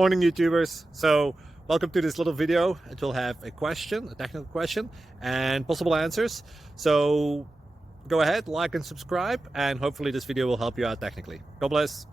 Morning, YouTubers. So welcome to this little video. It will have a question, a technical question, and possible answers. So go ahead, like and subscribe, and hopefully this video will help you out technically. God bless.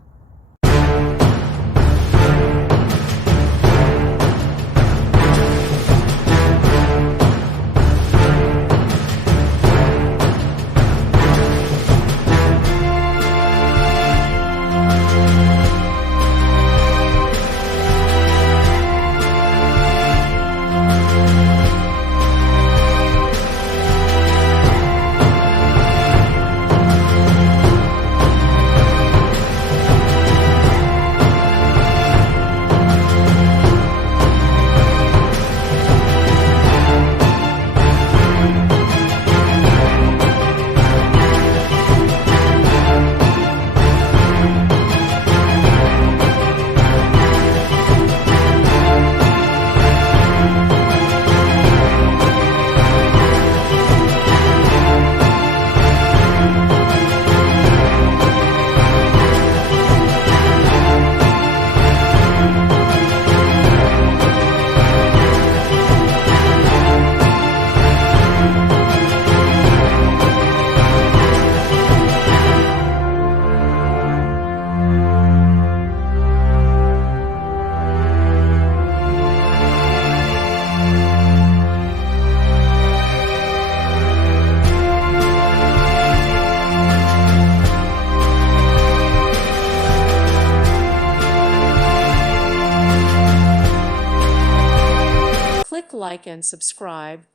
Click like and subscribe.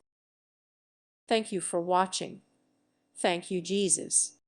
Thank you for watching. Thank you, Jesus.